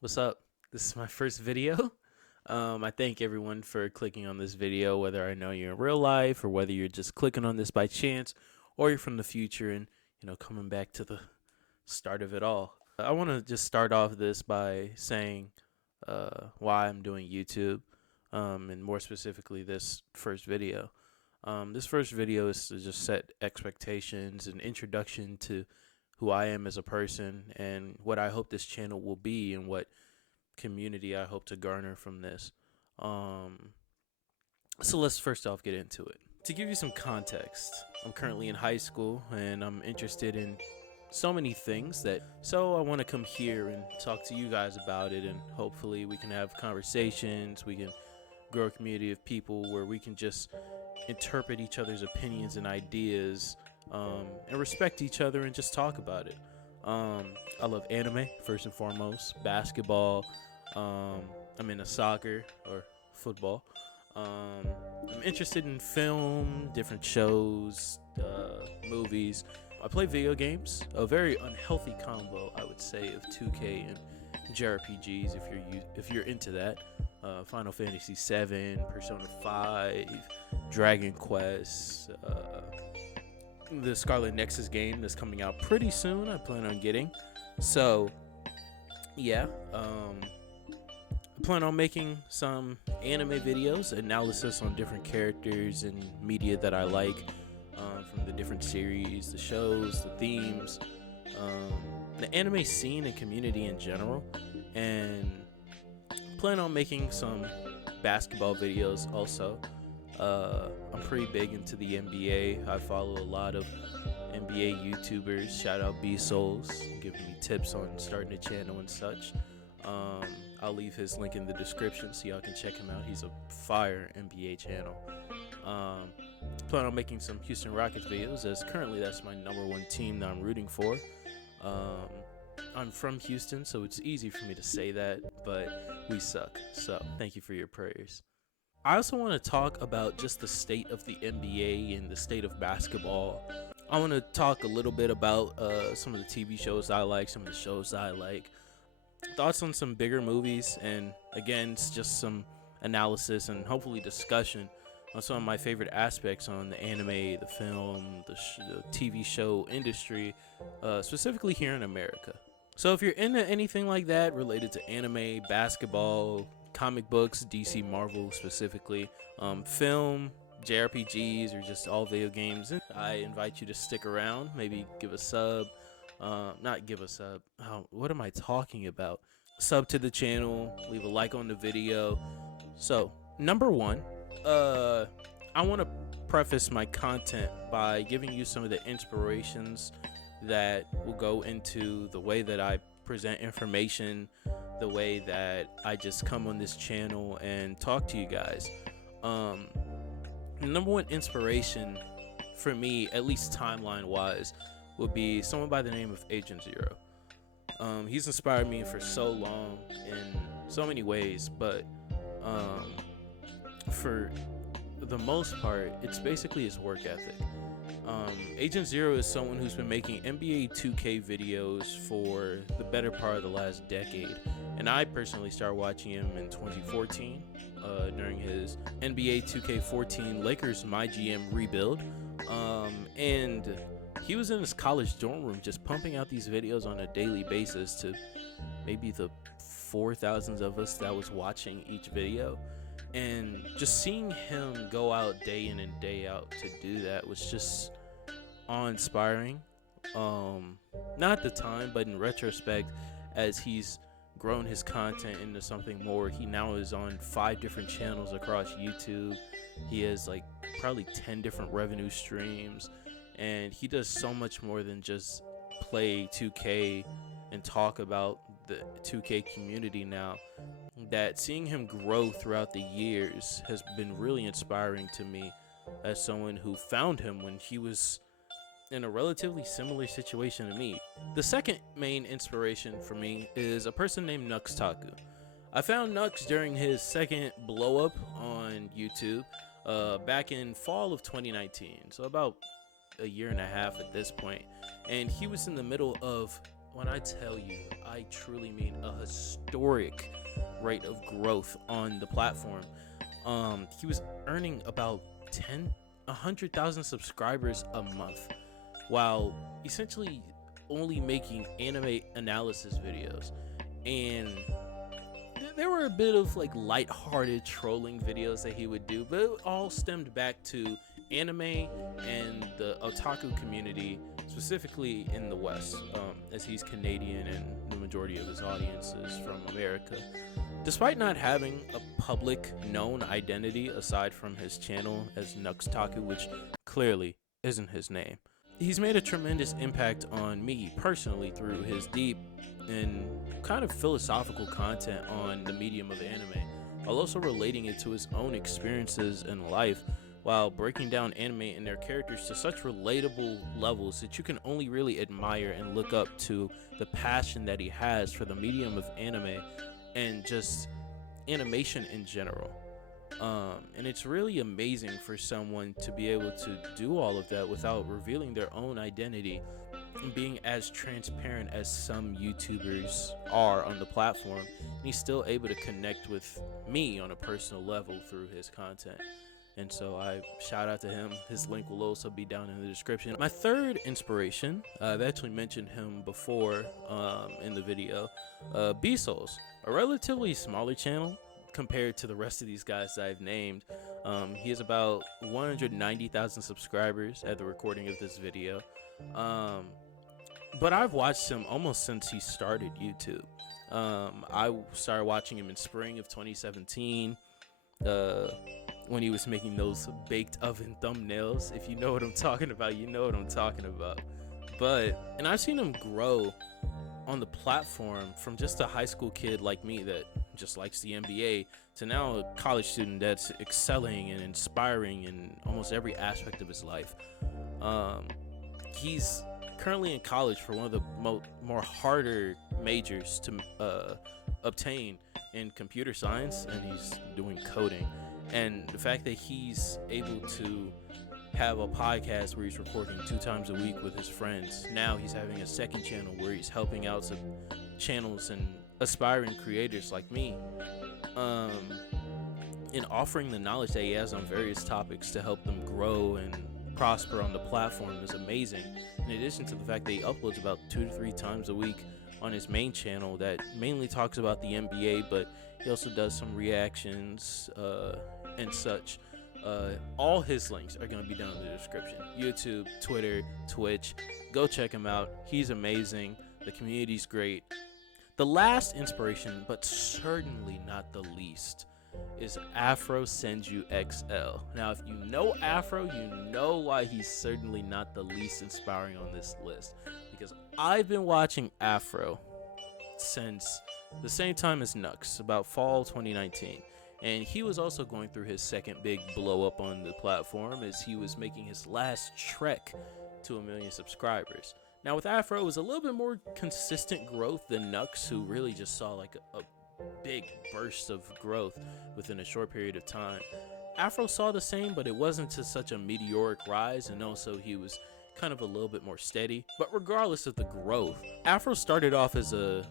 What's up? This is my first video. I thank everyone for clicking on this video, whether I know you're in real life or whether you're just clicking on this by chance or you're from the future and, coming back to the start of it all. I want to just start off this by saying why I'm doing YouTube, and more specifically, this first video. This first video is to just set expectations and introduction to who I am as a person and what I hope this channel will be and what community I hope to garner from this. So let's first off get into it. To give you some context, I'm currently in high school and I'm interested in so many things so I want to come here and talk to you guys about it, and hopefully we can have conversations, we can grow a community of people where we can just interpret each other's opinions and ideas, and respect each other and just talk about it. I love anime first and foremost, basketball. I'm into soccer or football. I'm interested in film, different shows, movies. I play video games, a very unhealthy combo, I would say, of 2K and JRPGs if you're into that. Final Fantasy VII, Persona 5, Dragon Quest, the Scarlet Nexus game that's coming out pretty soon. I plan on getting. So, yeah. I plan on making some anime videos, analysis on different characters and media that I like, from the different series, the shows, the themes, the anime scene and community in general, and plan on making some basketball videos also. I'm pretty big into the NBA. I follow a lot of NBA YouTubers. Shout out B Souls, giving me tips on starting a channel and such. I'll leave his link in the description so y'all can check him out. He's a fire NBA channel. Plan on making some Houston Rockets videos, as currently that's my #1 team that I'm rooting for. I'm from Houston, so it's easy for me to say that, but we suck. So thank you for your prayers. I also want to talk about just the state of the NBA and the state of basketball. I want to talk a little bit about some of the TV shows I like, some of the shows I like, thoughts on some bigger movies, and again, it's just some analysis and hopefully discussion on some of my favorite aspects on the anime, the film, the TV show industry, specifically here in America. So if you're into anything like that related to anime, basketball, comic books, DC, Marvel specifically, film, JRPGs, or just all video games, I invite you to stick around, maybe give a sub, not give a sub, what am I talking about? Sub to the channel, leave a like on the video. So, number one, I want to preface my content by giving you some of the inspirations that will go into the way that I present information, the way that I just come on this channel and talk to you guys. Number one inspiration for me, at least timeline wise, would be someone by the name of Agent Zero. He's inspired me for so long in so many ways, but for the most part, it's basically his work ethic. Agent Zero is someone who's been making NBA 2K videos for the better part of the last decade, and I personally started watching him in 2014 during his NBA 2K14 Lakers My GM rebuild, and he was in his college dorm room just pumping out these videos on a daily basis to maybe the 4,000 of us that was watching each video. And just seeing him go out day in and day out to do that was just awe-inspiring. Not at the time, but in retrospect, as he's grown his content into something more, he now is on 5 different channels across YouTube. He has like probably 10 different revenue streams, and he does so much more than just play 2K and talk about the 2K community now, that seeing him grow throughout the years has been really inspiring to me as someone who found him when he was in a relatively similar situation to me. The second main inspiration for me is a person named Nuxtaku. I found Nux during his second blow up on YouTube back in fall of 2019, so about a year and a half at this point, and he was in the middle of, when I tell you, I truly mean a historic rate of growth on the platform. He was earning about 100,000 subscribers a month, while essentially only making anime analysis videos. And there were a bit of like light-hearted trolling videos that he would do, but it all stemmed back to anime and the otaku community, specifically in the West, as he's Canadian and the majority of his audience is from America. Despite not having a public known identity aside from his channel as Nuxtaku, which clearly isn't his name, he's made a tremendous impact on me personally through his deep and kind of philosophical content on the medium of anime, while also relating it to his own experiences in life, while breaking down anime and their characters to such relatable levels that you can only really admire and look up to the passion that he has for the medium of anime and just animation in general. And it's really amazing for someone to be able to do all of that without revealing their own identity and being as transparent as some YouTubers are on the platform. And he's still able to connect with me on a personal level through his content. And so I shout out to him. His link will also be down in the description. My third inspiration, I've actually mentioned him before in the video, B-Souls, a relatively smaller channel compared to the rest of these guys that I've named. He has about 190,000 subscribers at the recording of this video. But I've watched him almost since he started YouTube. I started watching him in spring of 2017. When he was making those baked oven thumbnails. If you know what I'm talking about, you know what I'm talking about. And I've seen him grow on the platform from just a high school kid like me that just likes the NBA to now a college student that's excelling and inspiring in almost every aspect of his life. He's currently in college for one of the more harder majors to obtain in computer science, and he's doing coding. And the fact that he's able to have a podcast where he's recording 2 times a week with his friends. Now he's having a second channel where he's helping out some channels and aspiring creators like me, in offering the knowledge that he has on various topics to help them grow and prosper on the platform is amazing. In addition to the fact that he uploads about 2 to 3 times a week on his main channel that mainly talks about the NBA, but he also does some reactions and such. All his links are going to be down in the description. YouTube, Twitter, Twitch. Go check him out. He's amazing. The community's great. The last inspiration, but certainly not the least, is Afro Senju XL. Now, if you know Afro, you know why he's certainly not the least inspiring on this list. Because I've been watching Afro since the same time as Nux, about fall 2019. And he was also going through his second big blow up on the platform as he was making his last trek to 1 million subscribers. Now with Afro, it was a little bit more consistent growth than Nux, who really just saw like a big burst of growth within a short period of time. Afro saw the same, but it wasn't to such a meteoric rise, and also he was kind of a little bit more steady. But regardless of the growth, Afro started off as a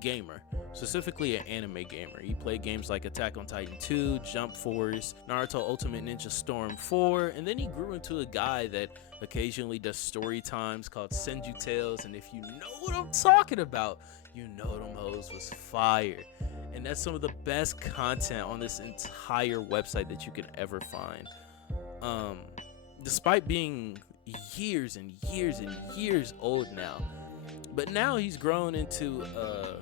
gamer, specifically an anime gamer. He played games like Attack on Titan 2, Jump Force, Naruto Ultimate Ninja Storm 4, and then he grew into a guy that occasionally does story times called Senju Tales, and if you know what I'm talking about, you know them hoes was fire. And that's some of the best content on this entire website that you can ever find. Despite being years and years and years old now, but now he's grown into a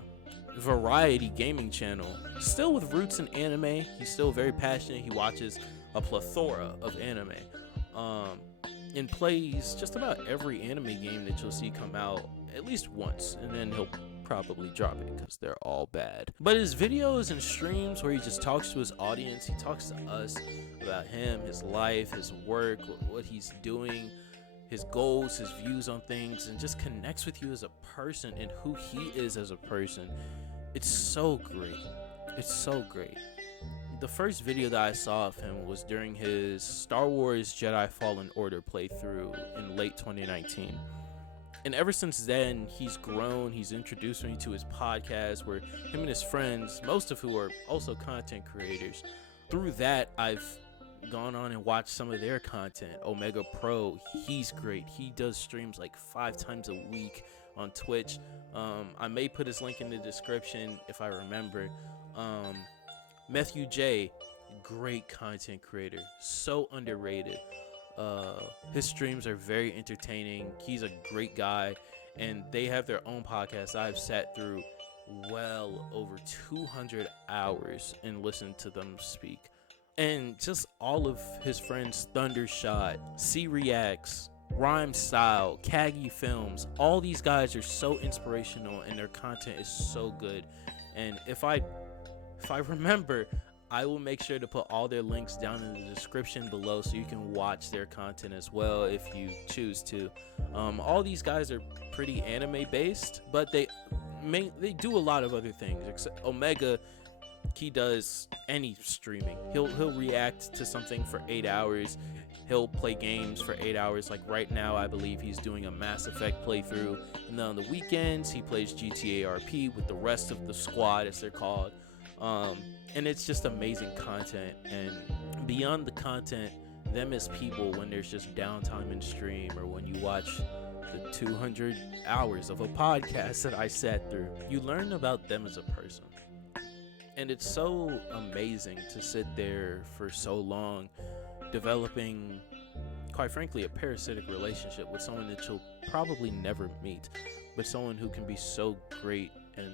variety gaming channel, still with roots in anime. He's still very passionate. He watches a plethora of anime, and plays just about every anime game that you'll see come out at least once, and then he'll probably drop it because they're all bad. But his videos and streams where he just talks to his audience, he talks to us about him, his life, his work, what he's doing, his goals, his views on things, and just connects with you as a person and who he is as a person. It's so great. It's so great. The first video that I saw of him was during his Star Wars Jedi Fallen Order playthrough in late 2019. And ever since then, he's grown. He's introduced me to his podcast where him and his friends, most of who are also content creators, through that, I've gone on and watched some of their content. Omega Pro, he's great. He does streams like 5 times a week on Twitch. I may put his link in the description if I remember. Matthew J, great content creator, so underrated. His streams are very entertaining. He's a great guy, and they have their own podcast. I've sat through well over 200 hours and listened to them speak. And just all of his friends, Thundershot, C Reacts, Rhyme Style, Kagi Films, all these guys are so inspirational and their content is so good. And if I remember, I will make sure to put all their links down in the description below so you can watch their content as well if you choose to. All these guys are pretty anime based, but they do a lot of other things. Except Omega, he does any streaming. He'll react to something for 8 hours. He'll play games for 8 hours. Like right now, I believe he's doing a Mass Effect playthrough. And then on the weekends, he plays GTA RP with the rest of the squad, as they're called. And it's just amazing content. And beyond the content, them as people, when there's just downtime in stream, or when you watch the 200 hours of a podcast that I sat through, you learn about them as a person. And it's so amazing to sit there for so long developing, quite frankly, a parasitic relationship with someone that you'll probably never meet, but someone who can be so great and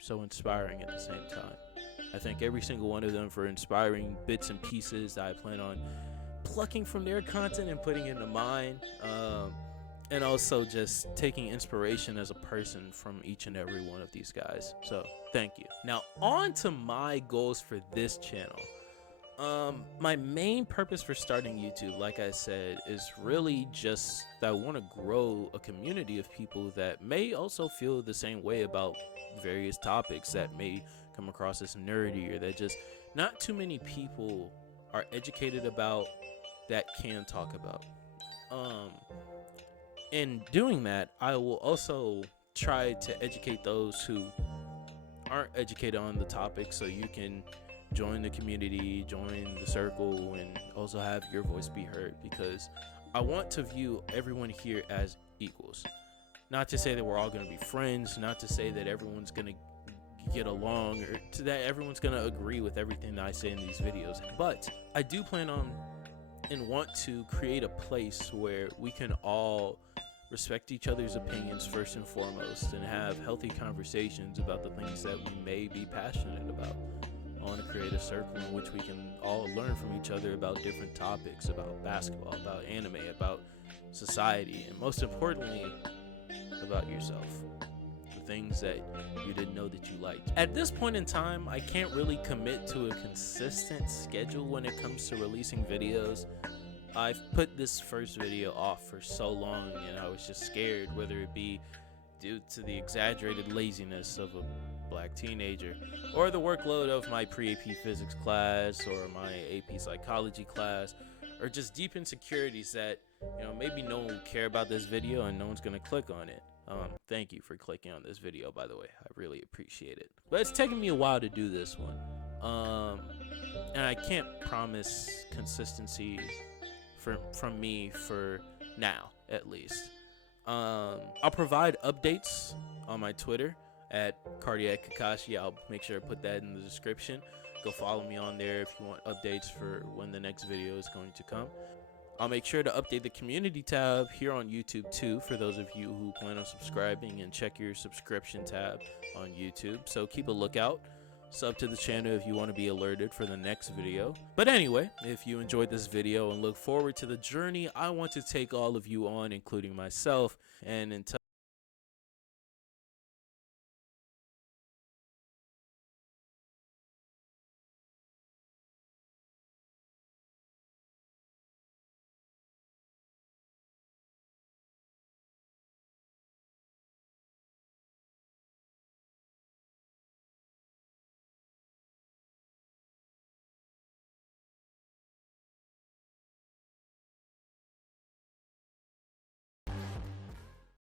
so inspiring at the same time. I thank every single one of them for inspiring bits and pieces that I plan on plucking from their content and putting into mine. And also just taking inspiration as a person from each and every one of these guys. So thank you. Now on to my goals for this channel. My main purpose for starting YouTube, like I said, is really just that I want to grow a community of people that may also feel the same way about various topics that may come across as nerdy, or that just not too many people are educated about that can talk about. In doing that, I will also try to educate those who aren't educated on the topic, so you can join the community, join the circle, and also have your voice be heard, because I want to view everyone here as equals. Not to say that we're all going to be friends, not to say that everyone's going to get along, or to that everyone's going to agree with everything that I say in these videos, but I do plan on and want to create a place where we can all respect each other's opinions first and foremost, and have healthy conversations about the things that we may be passionate about. I want to create a circle in which we can all learn from each other about different topics, about basketball, about anime, about society, and most importantly, about yourself. The things that you didn't know that you liked. At this point in time, I can't really commit to a consistent schedule when it comes to releasing videos. I've put this first video off for so long, and I was just scared, whether it be due to the exaggerated laziness of a black teenager, or the workload of my pre-AP physics class, or my AP psychology class, or just deep insecurities that, maybe no one will care about this video and no one's gonna click on it. Thank you for clicking on this video, by the way. I really appreciate it. But it's taken me a while to do this one. And I can't promise consistency from me for now, at least. I'll provide updates on my Twitter at Cardiac Kakashi. I'll make sure to put that in the description. Go follow me on there if you want updates for when the next video is going to come. I'll make sure to update the community tab here on YouTube too, for those of you who plan on subscribing, and check your subscription tab on YouTube. So keep a lookout. Sub to the channel if you want to be alerted for the next video. But anyway, if you enjoyed this video and look forward to the journey I want to take all of you on, including myself, and until